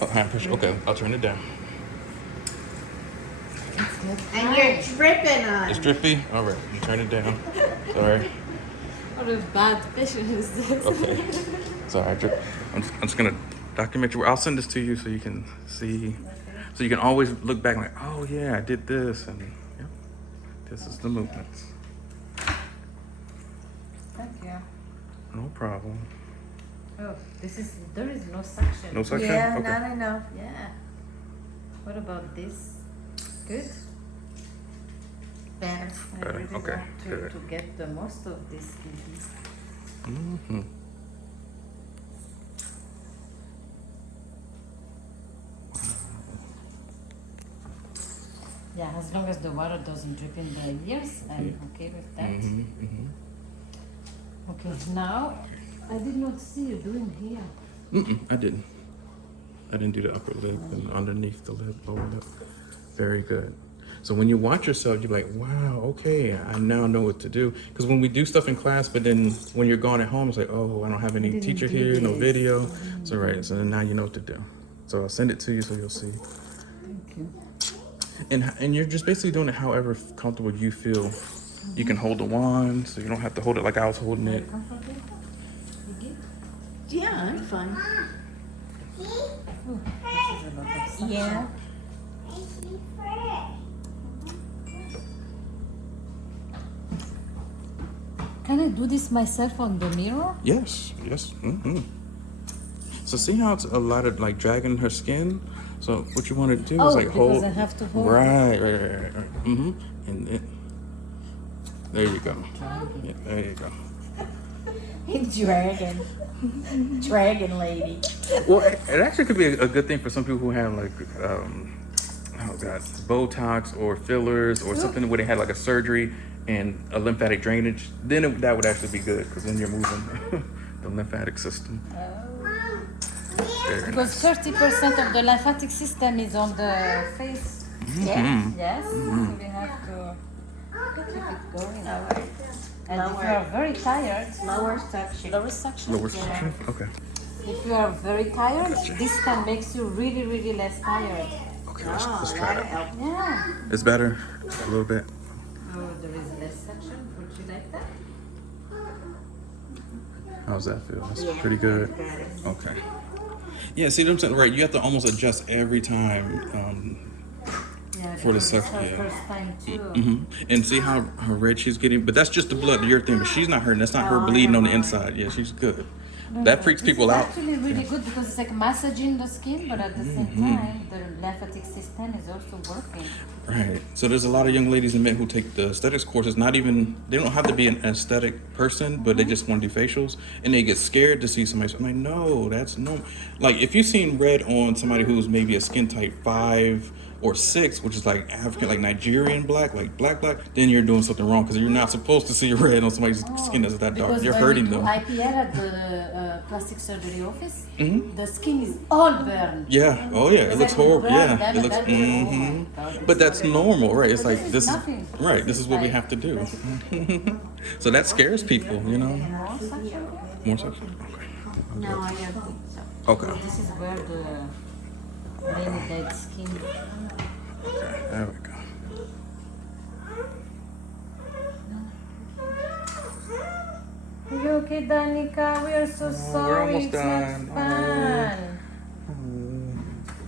Oh, hand pressure. Okay, I'll turn it down. And you're dripping on. It's drippy? All right, you turn it down. Sorry. What a bad patient is this? Okay. Sorry, I'm just gonna document you. I'll send this to you so you can see. So you can always look back like, oh yeah, I did this, and yeah, this is the movements. Thank you. No problem. Oh, there is no suction. No suction? Yeah, Okay. not enough. Yeah. What about this? Good? Better. I Better, really okay, want good. to get the most of this. Mm-hmm. Yeah, as long as the water doesn't drip in the ears, I'm okay with that. Mm-hmm. Mm-hmm. Okay, now I did not see you doing here. I didn't. I didn't do the upper lip and underneath the lip, lower lip. Very good. So when you watch yourself, you're like, wow, okay, I now know what to do. Because when we do stuff in class, but then when you're gone at home, it's like, oh, I don't have any teacher here, no video. So right, so then now you know what to do. So I'll send it to you so you'll see. Thank you. And you're just basically doing it however comfortable you feel. You can hold the wand, so you don't have to hold it like I was holding it. Comfortable? You good? Yeah, I'm fine. This is a lot of suction. Yeah. Can I do this myself on the mirror? Yes, yes. So see how it's a lot of like dragging her skin? So what you want to do is like hold. Because I have to hold. Right. And it, there you go. Yeah, there you go. Dragon lady. Well, it actually could be a good thing for some people who have like, oh God, Botox or fillers or something where they had like a surgery and a lymphatic drainage. Then that would actually be good because then you're moving the lymphatic system. Very Because 30% of the lymphatic system is on the face. Mhm. Yes. So we have to keep it going. And if you are very tired, Lower suction. lower suction. Lower section? Okay. If you are very tired, this can make you really, really less tired. Okay, let's try that'll that. help. Yeah. It's better? A little bit? Oh, there is less suction. Would you like that? How's that feel? That's pretty good. Okay. Yeah, see what I'm saying? Right, you have to almost adjust every time. Yeah, For the because it's suction, her yeah. first time too. And see how red she's getting? But that's just the blood, your thing. But she's not hurting. That's not her bleeding on the inside. Yeah, she's good. That freaks people out. It's actually really good because it's like massaging the skin, but at the same time, the lymphatic system is also working. Right. So there's a lot of young ladies and men who take the aesthetics courses. Not even they don't have to be an aesthetic person, but they just want to do facials, and they get scared to see somebody. I'm like, no, that's no. Like if you've seen red on somebody who's maybe a skin type 5 or 6, which is like African, like Nigerian black, like black, then you're doing something wrong because you're not supposed to see red on somebody's skin that's that dark. Because You're when hurting we do them. IPL at the plastic surgery office, the skin is all burned. Yeah. Oh yeah. It looks horrible. Yeah. It looks. Oh my God, But that's normal, right? It's But like this is this. nothing. Right. This is what we have to do. So that scares people, you know. More suction? More section. Okay. No, I don't think so. Okay. This is where the really dead skin. Okay. There we go. Are you okay, Danica? We are so sorry. we're almost it's done. not fun.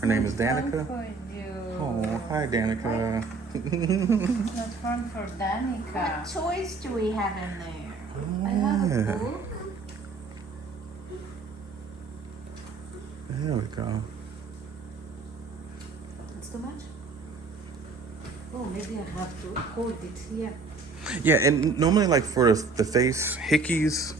Her name is It's fun Danica. for you. Oh, hi, Danica. It's not fun for Danica. What toys do we have in there? I have a book. There we go. It's too much? Oh, maybe I have to hold it here. Yeah, and normally, like for the face hickeys,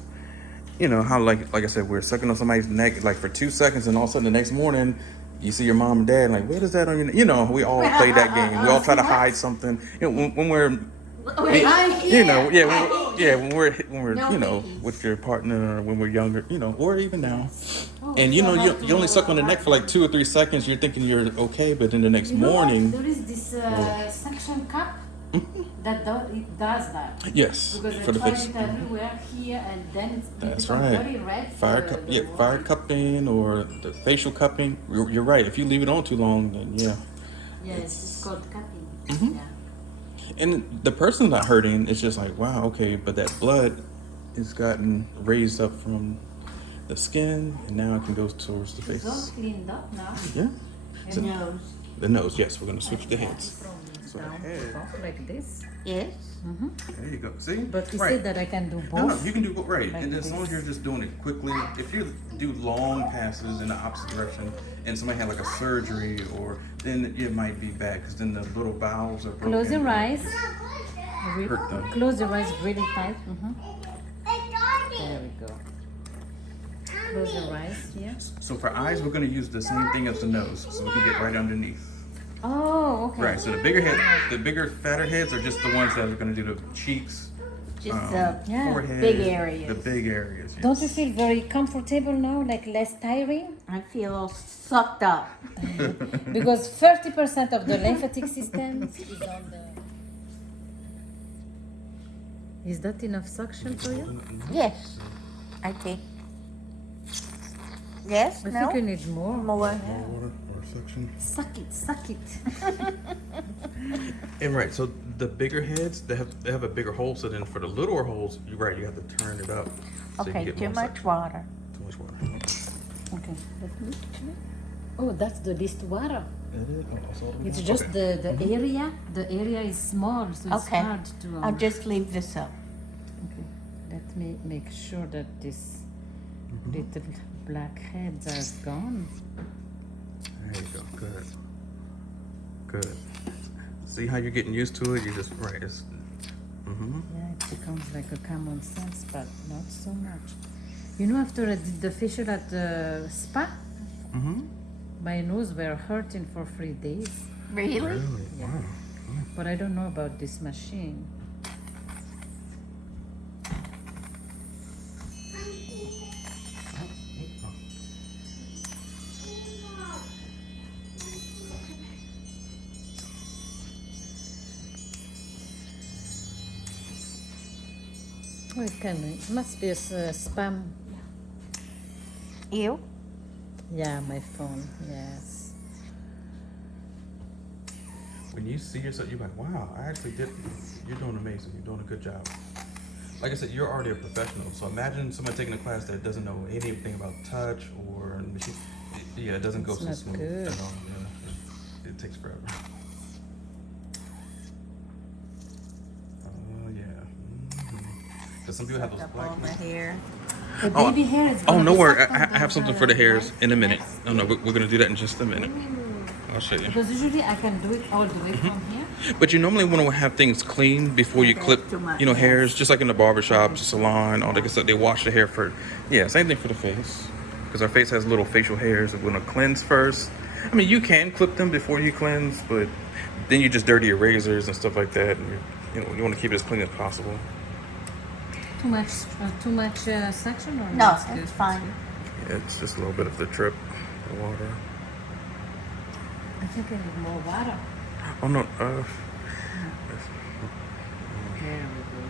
you know how like I said, we're sucking on somebody's neck like for 2 seconds, and all of a sudden the next morning you see your mom and dad like, what is that on your neck? You know, we all play that game. We all try to hide something. You know, when we're, you know, when we're you know with your partner or when we're younger, you know, or even now. And you know, you only suck on the neck for like 2 or 3 seconds. You're thinking you're okay, but then the next morning. There is this suction cup it does that. Yes, Because for I the tried face. it everywhere here, and then it That's becomes right. very red. Fire cupping or the facial cupping. You're right. If you leave it on too long, then yeah. Yes, it's called cupping. Mhm. Yeah. And the person's not hurting. It's just like, wow, okay, but that blood is gotten raised up from the skin, and now it can go towards the It's all face. cleaned up now. Yeah. The nose. The nose. Yes, we're gonna switch the heads. From So down the head. to up like this. Yes. There you go. See? But you right. said that I can do both. No, no, you can do both. Right. Like And as long as this. you're just doing it quickly, if you do long passes in the opposite direction, and somebody had like a surgery, or then it might be bad because then the little valves are broken. Close your eyes. Hurt them. Close your eyes really tight. There we go. Close your eyes here. So for eyes, we're going to use the same thing as the nose, so we can get right underneath. Oh, okay. Right. So the bigger, fatter heads are just the ones that are going to do the cheeks, Just Yeah. forehead, big areas. the big areas. Yes. Don't you feel very comfortable now, like less tiring? I feel all sucked up. Because 30% of the lymphatic system is on the. Is that enough suction for you? Yes, I think. Yes, I no? think you need more. More. Water or suction. Suck it, suck it. And right, so the bigger heads, they have a bigger hole. So then for the littler holes, you're right, you have to turn it up. So you can Okay, get too more much suction. water. Too much water. Okay. Oh, that's the least water. That is? Oh, that's all the way It's down? just Okay. the area. The area is small, so it's Okay. hard to. I'll just leave this up. Okay. Let me make sure that this little black heads are gone. There you go. Good. Good. See how you're getting used to it? You're just right. It's. Yeah, it becomes like a common sense, but not so much. You know, after I did the facial at the spa, my nose were hurting for 3 days. Really? Really? Yeah. Wow. But I don't know about this machine. Oh, it must be a spam. You? Yeah, my phone, yes. When you see yourself, you're like, wow, I actually did. You're doing amazing. You're doing a good job. Like I said, you're already a professional. So imagine somebody taking a class that doesn't know anything about touch or machine. Yeah, it doesn't go It's so not smooth good. at all. Yeah. It takes forever. Oh yeah. Because some people have those Up black. all my hair. The Oh, baby hair is Oh, gonna no be worry. sucked I on have something for the hairs in a minute. next. Oh no, we're gonna do that in just a minute. I'll show you. Because usually I can do it all the way from here. But you normally want to have things clean before you That's clip, too much. hairs, just like in the barbershop, the salon, all that good stuff. They wash the hair for, yeah, same thing for the face. Because our face has little facial hairs that we're going to cleanse first. I mean, you can clip them before you cleanse, but then you just dirty your razors and stuff like that. And you want to keep it as clean as possible. Too much suction or No, it's good? it's fine. Yeah, it's just a little bit of the drip, the water. I think I need more water. Oh, no, There we go.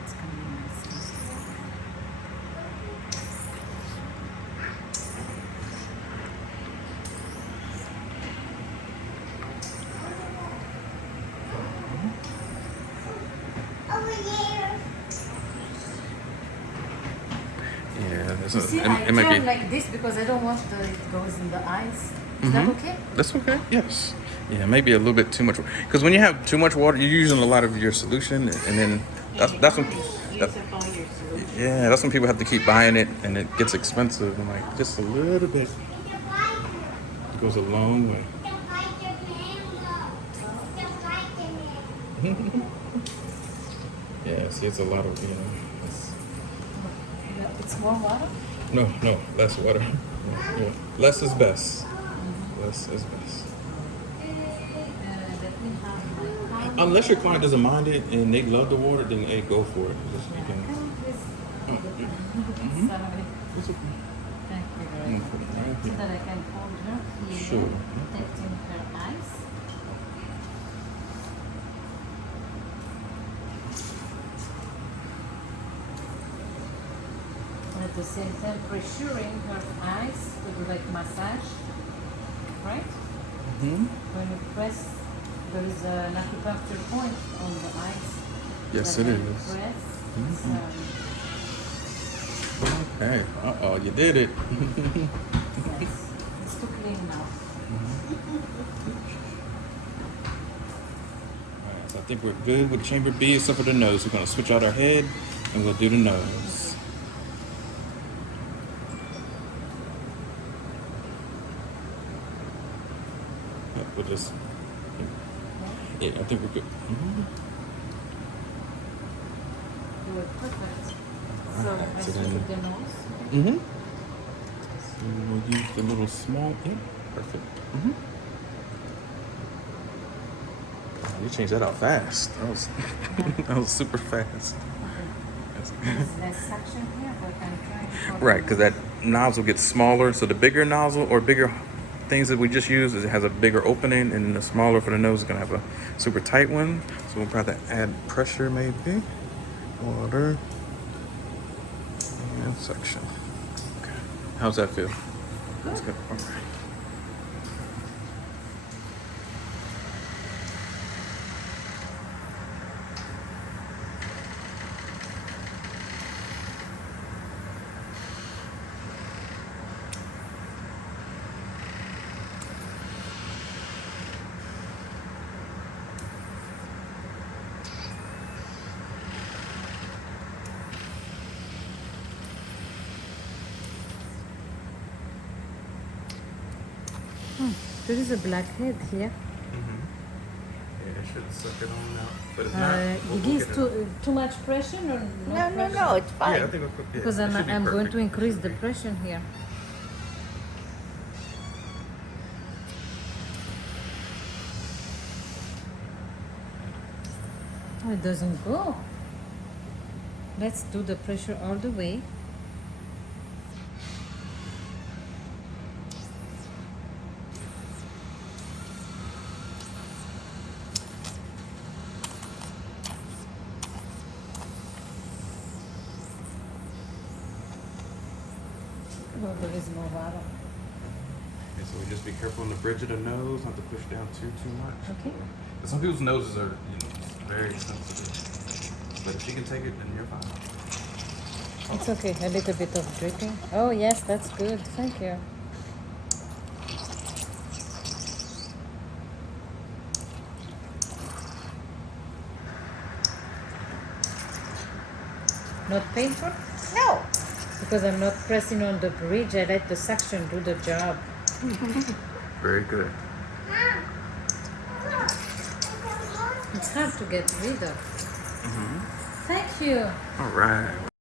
It's coming nicely. yeah, You see, I it might turn be. like this because I don't want it goes in the eyes. Is that okay? That's okay. Yes. Yeah, maybe a little bit too much. Because when you have too much water, you're using a lot of your solution, and then that's when. Use That, up all your solution. yeah, that's when people have to keep buying it, and it gets expensive. And like just a little bit goes a long way. Yeah, see, it's a lot of It's more water? No, less water. Yeah. Less is best. Less is best. Let me have my hand. Unless your client doesn't mind it and they love the water, then hey, go for it. Just, you can, Come on, please. Sorry. it's okay. Thank you very Mm, much. put it right So here. that I can hold her here, Sure. protecting her eyes. at the same time pressuring her eyes to do like massage, right? Hmm. When you press, there is an acupuncture point on the eyes. Yes, that it when you is. press, Okay. Uh-oh, you did it. yes, it's too clean now. Alright, so I think we're good with chamber B except for the nose. We're gonna switch out our head and we'll do the nose. Yep, we'll just. Yeah, I think we're good. You were perfect. So Alright, I so switch then- with the nose. Mm-hmm. So we'll use the little small. Yeah, perfect. Mm-hmm. Wow, you changed that out fast. That was that was super fast. There's less suction here, but I'm trying to. Right, because that nozzle gets smaller. So the bigger nozzle or bigger things that we just use, it has a bigger opening, and the smaller for the nose is gonna have a super tight one. So we'll probably add pressure, maybe water and suction. Okay, how's that feel? That's good. All right. There is a black head here. Yeah, it should suck it on out, but it's You give too much pressure or no? No, no, pressure? no, it's fine. Yeah, I think we'll put, yeah, Because it should be I'm going perfect. to increase It the should be. pressure here. Oh, it doesn't go. Let's do the pressure all the way. Oh, there is no water. Okay, so we just be careful on the bridge of the nose, not to push down too much. Okay. But some people's noses are, very sensitive. But if you can take it, then you're fine. It's okay. A little bit of dripping. Oh, yes, that's good. Thank you. Not painful? No. Because I'm not pressing on the bridge. I let the suction do the job. Very good. It's hard to get rid of. Thank you. All right.